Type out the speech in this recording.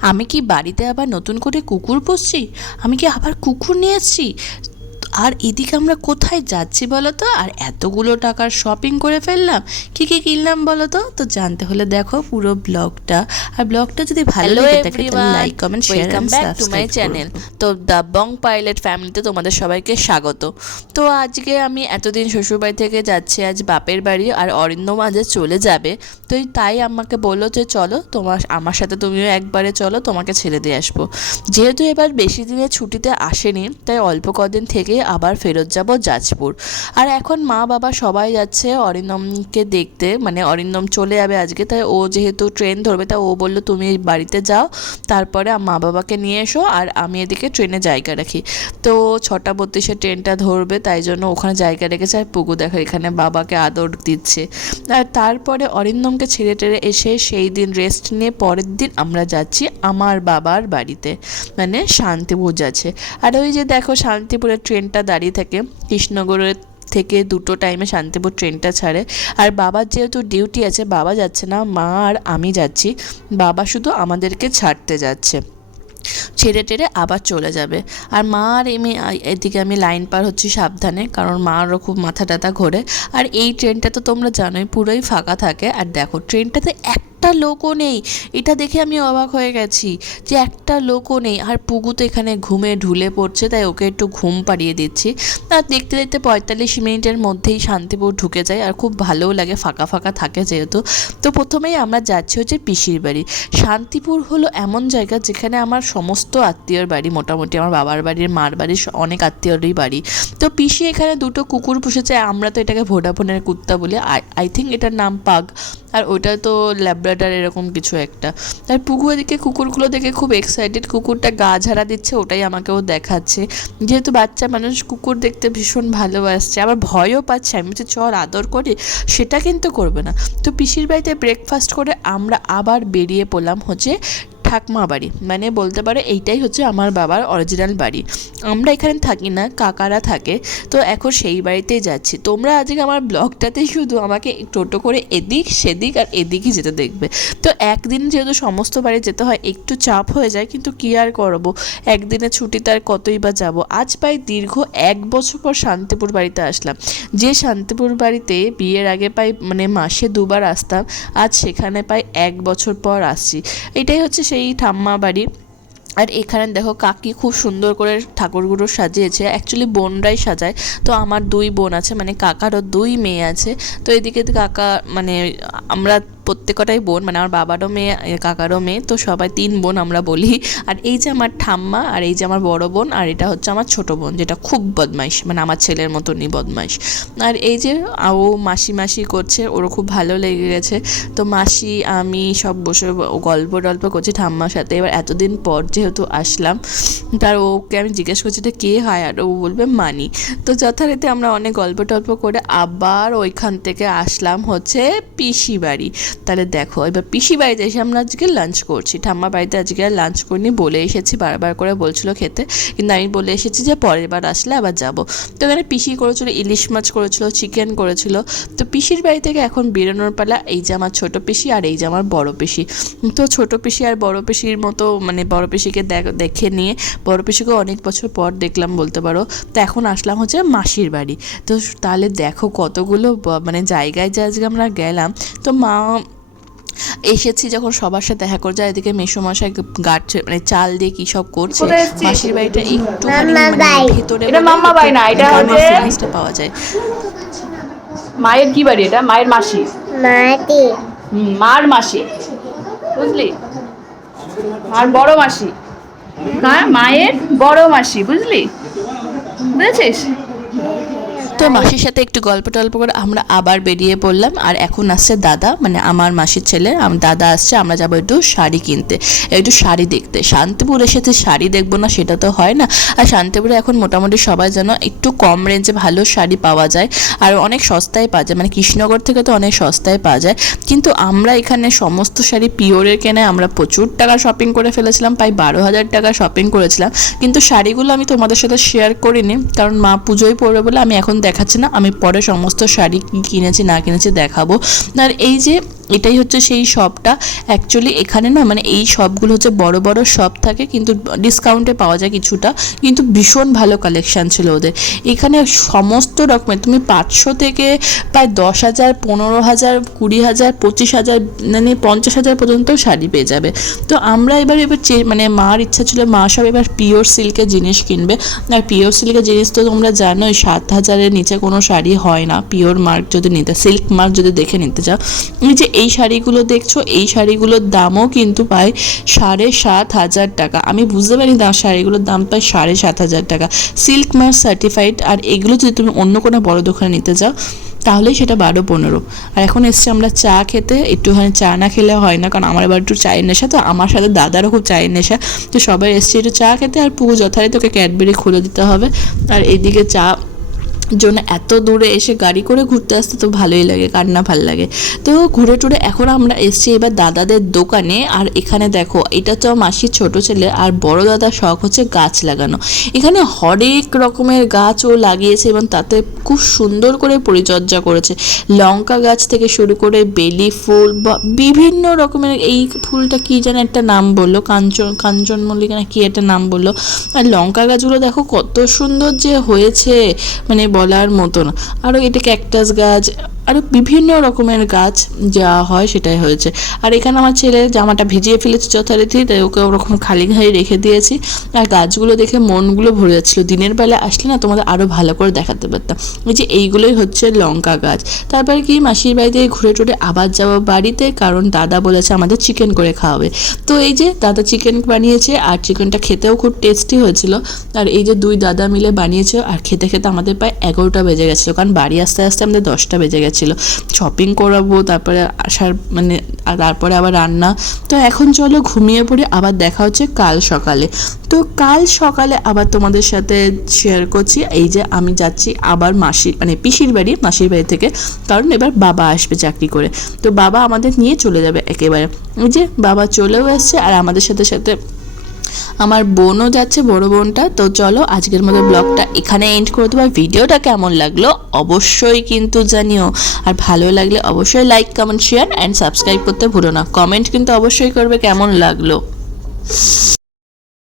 আমি কি বাড়িতে আবার নতুন করে কুকুর পুষছি? আমি কি আবার কুকুর নিয়ে এসেছি আর এদিকে আমরা কোথায় যাচ্ছি বলো তো? আর এতগুলো টাকার শপিং করে ফেললাম। কি কি কিনলাম বলো তো? তো জানতে হলে দেখো পুরো ব্লগটা। আর ব্লগটা যদি ভালো লেগে থাকে like comment share and subscribe channel তো দ্য বং পাইলট ফ্যামিলিতে তোমাদের সবাইকে স্বাগত। তো আজকে আমি এতদিন শ্বশুরবাড়ি থেকে যাচ্ছি আজ বাপের বাড়ি আর অরিন্দম আজ চলে যাবে। তো তাই আমাকে বলল যে চলো তোমার আমার সাথে তুমিও একবারে চলো তোমাকে ছেড়ে দিয়ে আসব। যেহেতু এবার বেশি দিনের ছুটিতে আসেনি তাই অল্প কদিন থেকে আবার ফেরত যাব যাজপুর। আর এখন মা বাবা সবাই যাচ্ছে অরিন্দমকে দেখতে মানে অরিন্দম চলে যাবে আজকে, তাই ও যেহেতু ট্রেন ধরবে, তাই ও বলল তুমি বাড়িতে যাও, তারপরে মা বাবাকে নিয়ে এসো, আর আমি এদিকে ট্রেনে জায়গা রাখি। তো ছটা বত্রিশে ট্রেনটা ধরবে, তাই জন্য ওখানে জায়গা রেখেছে, আর পুকু দেখো এখানে বাবাকে আদর দিচ্ছে। আর তারপরে অরিন্দমকে ছেড়ে টেড়ে এসে সেই দিন রেস্ট নিয়ে পরের দিন আমরা যাচ্ছি আমার বাবার বাড়িতে মানে শান্তিপুর যাচ্ছে। আর ওই যে দেখো শান্তিপুরের ট্রেনটা দাঁড়িয়ে থাকে, কৃষ্ণনগরের থেকে দুটো টাইমে শান্তিপুর ট্রেনটা ছাড়ে। আর বাবার যেহেতু ডিউটি আছে, বাবা যাচ্ছে না, মা আর আমি যাচ্ছি। বাবা শুধু আমাদেরকে ছাড়তে যাচ্ছে। ছেড়ে টেড়ে আবার চলে যাবে। আর মা আর এমনি এদিকে আমি লাইন পার হচ্ছি সাবধানে, কারণ মারও খুব মাথা টাথা ঘোরে। আর এই ট্রেনটা তো তোমরা জানোই পুরোই ফাঁকা থাকে। আর দেখো, ট্রেনটাতে একটা লোকও নেই। এটা দেখে আমি অবাক হয়ে গেছি যে একটা লোকও নেই। আর পুগু তো এখানে ঘুমে ঢুলে পড়ছে, তাই ওকে একটু ঘুম পাড়িয়ে দিচ্ছি। আর দেখতে দেখতে পঁয়তাল্লিশ মিনিটের মধ্যেই শান্তিপুর ঢুকে যায় আর খুব ভালোও লাগে, ফাঁকা ফাঁকা থাকে যেহেতু। তো প্রথমেই আমরা যাচ্ছি হচ্ছে পিসির বাড়ি। শান্তিপুর হলো এমন জায়গা যেখানে আমার সমস্ত আত্মীয়র বাড়ি, মোটামুটি আমার বাবার বাড়ির, মার বাড়ির অনেক আত্মীয়রই বাড়ি। তো পিসি এখানে দুটো কুকুর পুষেছে, আমরা তো এটাকে ভোডাফোনের কুত্তা বলি। আই থিঙ্ক এটার নাম পাগ। আর ওটা তো ল্যাব্রাডার এরকম কিছু একটা। আর পুকু দিকে কুকুরগুলো দেখে খুব এক্সাইটেড কুকুরটা গা ঝাড়া দিচ্ছে, ওটাই আমাকেও দেখাচ্ছে। যেহেতু বাচ্চা মানুষ, কুকুর দেখতে ভীষণ ভালোবাসছে। আবার ভয়ও পাচ্ছে। আমি হচ্ছে চর আদর করি। সেটা কিন্তু করবে না। তো পিসির বাড়িতে ব্রেকফাস্ট করে আমরা আবার বেরিয়ে পড়লাম হচ্ছে ঠাকমা বাড়ি। মানে বলতে পারো এইটাই হচ্ছে আমার বাবার অরিজিনাল বাড়ি। আমরা এখানে থাকি না, কাকারা থাকে, তো এখন সেই বাড়িতেই যাচ্ছি। তোমরা আজকে আমার ব্লগটাতেই শুধু আমাকে টোটো করে এদিক সেদিক আর এদিকই যেতে দেখবে। তো একদিন যেহেতু সমস্ত বাড়ি যেতে হয়, একটু চাপ হয়ে যায়, কিন্তু কী আর করব? একদিনে ছুটিতে আর কতই বা যাব? আজ প্রায় দীর্ঘ এক বছর পর শান্তিপুর বাড়িতে আসলাম। যে শান্তিপুর বাড়িতে বিয়ের আগে প্রায় মানে মাসে দুবার আসতাম, আজ সেখানে প্রায় এক বছর পর আসছি। এটাই হচ্ছে সেই ঠাম্মা বাড়ি। আর এখানে দেখো কাকি খুব সুন্দর করে ঠাকুরগুলো সাজিয়েছে। অ্যাকচুয়ালি বোনরাই সাজায়। তো আমার দুই বোন আছে মানে কাকারও দুই মেয়ে আছে। তো এদিকে কাকা মানে আমরা প্রত্যেকটাই বোন মানে আমার বাবারও মেয়ে কাকারও মেয়ে, তো সবাই তিন বোন আমরা বলি। আর এই যে আমার ঠাম্মা আর এই যে আমার বড় বোন, আর এটা হচ্ছে আমার ছোট বোন, যেটা খুব বদমাইশ মানে আমার ছেলের মতনই বদমাইশ। আর এই যে ও মাসি মাসি করছে, ওরও খুব ভালো লেগে গেছে। তো মাসি, আমি সব বসে গল্প টল্প করছি ঠাম্মার সাথে। এবার এতদিন পর যেহেতু আসলাম, তার ওকে আমি জিজ্ঞেস করছি এটা কে হয়? আর ও বলবে, মানি। তো যথারীতি আমরা অনেক গল্প টল্প করে আবার ওইখান থেকে আসলাম হচ্ছে পিসি বাড়ি তাহলে দেখো, এবার পিসি বাড়িতে এসে আমরা আজকে লাঞ্চ করছি। ঠাম্মা বাড়িতে আজকে আর লাঞ্চ করিনি, বলে এসেছি, বারবার করে বলছিল খেতে। কিন্তু আমি বলে এসেছি যে পরের বার আসলে আবার যাব। তো এখানে পিসি করেছিল, ইলিশ মাছ করেছিল চিকেন করেছিল। তো পিসির বাড়ি থেকে এখন বেরোনোর পালা এই যে আমার ছোটো পিসি আর এই যে আমার বড় পিসি। তো ছোটো পিসি আর বড় পিসির মতো মানে বড় পিসিকে দেখ- নিয়ে, বড় পিসিকে অনেক বছর পর দেখলাম বলতে পারো। তো এখন আসলাম হচ্ছে মাসির বাড়ি। তো তাহলে দেখো কতগুলো মানে জায়গায় যে আজকে আমরা গেলাম। তো মা এসেছি যখন সবার সাথে দেখা করে যায় এদিকে মেসোমশাই গাছ মানে চাল দিয়ে কি সব করছে। মাসির বাড়িটা একটু মামা বাড়ি। এটা বলে মামা বাড়ি না, এটা হচ্ছে- feelings পাওয়া যায়। মায়ের কি বাড়ি এটা? মায়ের মাসি? মাটি। মার মাসি। বুঝলি? আর বড় মাসি। হ্যাঁ মায়ের বড় মাসি বুঝলি? বুঝেছিস? তো মাসির সাথে একটু গল্প টল্প করে আমরা আবার বেরিয়ে পড়লাম। আর এখন আসছে দাদা মানে আমার মাসির ছেলে। দাদা আসছে, আমরা যাব একটু শাড়ি কিনতে। একটু শাড়ি দেখতে। শান্তিপুর এসেছে, শাড়ি দেখব না, সেটা তো হয় না। আর শান্তিপুরে এখন মোটামুটি সবাই যেন একটু কম রেঞ্জে ভালো শাড়ি পাওয়া যায়। আর অনেক সস্তায় পাওয়া যায়। মানে কৃষ্ণনগর থেকে তো অনেক সস্তায় পাওয়া যায়। কিন্তু আমরা এখানে সমস্ত শাড়ি পিওরের কেনায় আমরা প্রচুর টাকা শপিং করে ফেলেছিলাম। প্রায় বারো হাজার টাকা শপিং করেছিলাম। কিন্তু শাড়িগুলো আমি তোমাদের সাথে শেয়ার করিনি। কারণ মা পুজোয় পড়বে বলে আমি এখন দেখাচ্ছি না আমি পরে সমস্ত শাড়ি কিনেছি না কিনেছি দেখাবো। আর এই যে এটাই হচ্ছে সেই শপটা অ্যাকচুয়ালি এখানে না মানে এই শপগুলো হচ্ছে বড় বড় শপ থাকে, কিন্তু ডিসকাউন্টে পাওয়া যায় কিছুটা। কিন্তু ভীষণ ভালো কালেকশান ছিল ওদের। এখানে সমস্ত রকমের, তুমি পাঁচশো থেকে প্রায় দশ হাজার, পনেরো হাজার, কুড়ি হাজার, পঁচিশ হাজার মানে পঞ্চাশ হাজার পর্যন্ত শাড়ি পেয়ে যাবে। তো আমরা এবার এবার মানে মার ইচ্ছা ছিল, মা সব এবার পিওর সিল্কের জিনিস কিনবে। আর পিওর সিল্কের জিনিস তো তোমরা জানোই, সাত হাজারের নিচে কোনো শাড়ি হয় না। পিওর মার্ক যদি নিতে সিল্ক মার্ক যদি দেখে নিতে চাও। যে এই শাড়িগুলো দেখছ? এই শাড়িগুলোর দামও কিন্তু পায় সাড়ে সাত হাজার টাকা। আমি বুঝতে পারি না, শাড়িগুলোর দাম পায় সাড়ে সাত হাজার টাকা। সিল্ক মার্ক সার্টিফাইড আর এগুলো যদি তুমি অন্য কোনো বড় দোকানে নিতে যাও, তাহলেই সেটা বারো পনেরো। আর এখন এসছি আমরা চা খেতে। একটুখানি চা না খেলে হয় না, কারণ আমার এবার একটু চায়ের নেশা, তো আমার সাথে দাদারও খুব চায়ের নেশা। তো সবাই এসছে একটু চা খেতে, আর পুরো যথারীতি তোকে ক্যাডবেরি খুলে দিতে হবে। আর এইদিকে চা জন্য এত দূরে এসে গাড়ি করে ঘুরতে আসতে তো ভালোই লাগে, কার না ভালো লাগে। তো ঘুরে টুরে এখন আমরা এসছি এবার দাদাদের দোকানে, আর এখানে দেখো, এটা তো মাসির ছোট ছেলে, আর বড় দাদার শখ হচ্ছে গাছ লাগানো। এখানে হরেক রকমের গাছও লাগিয়েছে এবং তাতে খুব সুন্দর করে পরিচর্যা করেছে। লঙ্কা গাছ থেকে শুরু করে বেলি ফুল বা বিভিন্ন রকমের, এই ফুলটা কি যেন একটা নাম বলল, কাঞ্চন কাঞ্চন মল্লিকা না কি একটা নাম বলল। আর লঙ্কা গাছগুলো দেখো কত সুন্দর যে হয়েছে মানে বলার মতো না। আরও এটা ক্যাকটাস গাছ আরও বিভিন্ন রকমের গাছ যা হয় সেটাই হয়েছে। আর এখানে আমার ছেলে জামাটা ভিজিয়ে ফেলেছে যথারীতি, তাই ওকে ওরকম খালি ঘায়ে রেখে দিয়েছি। আর গাছগুলো দেখে মনগুলো ভরে যাচ্ছিল। দিনের বেলা আসলে না তোমাদের আরও ভালো করে দেখাতে পারতাম। এই যে এইগুলোই হচ্ছে লঙ্কা গাছ। তারপরে কি মাসির বাড়িতে ঘুরে টুরে আবার যাব বাড়িতে, কারণ দাদা বলেছে আমাদের চিকেন করে খাওয়াবে। তো এই যে দাদা চিকেন বানিয়েছে, আর চিকেনটা খেতেও খুব টেস্টি হয়েছিল। আর এই যে দুই দাদা মিলে বানিয়েছে, আর খেতে খেতে আমাদের প্রায় এগারোটা বেজে গেছিল। কারণ বাড়ি আসতে আসতে আমাদের দশটা বেজে গেছিল শপিং করাবো, তারপরে আসার মানে তারপরে আবার রান্না। তো এখন চলো ঘুমিয়ে পড়ে, আবার দেখা হচ্ছে কাল সকালে। তো কাল সকালে আবার তোমাদের সাথে শেয়ার করছি, এই যে আমি যাচ্ছি আবার মাসির মানে পিসির বাড়ি, মাসির বাড়ি থেকে। কারণ এবার বাবা আসবে চাকরি করে। তো বাবা আমাদের নিয়ে চলে যাবে একেবারে। এই যে বাবা চলেও এসছে আর আমাদের সাথে সাথে আমার বোনও যাচ্ছে, বড় বোনটা। তো চলো, আজকের মতো ব্লগটা এখানে এন্ড করে দেবো। আর ভিডিওটা কেমন লাগল অবশ্যই কিন্তু জানিও। আর ভালো লাগলে অবশ্যই like comment share and subscribe করতে ভুলো না। কমেন্ট কিন্তু অবশ্যই করবে কেমন লাগল।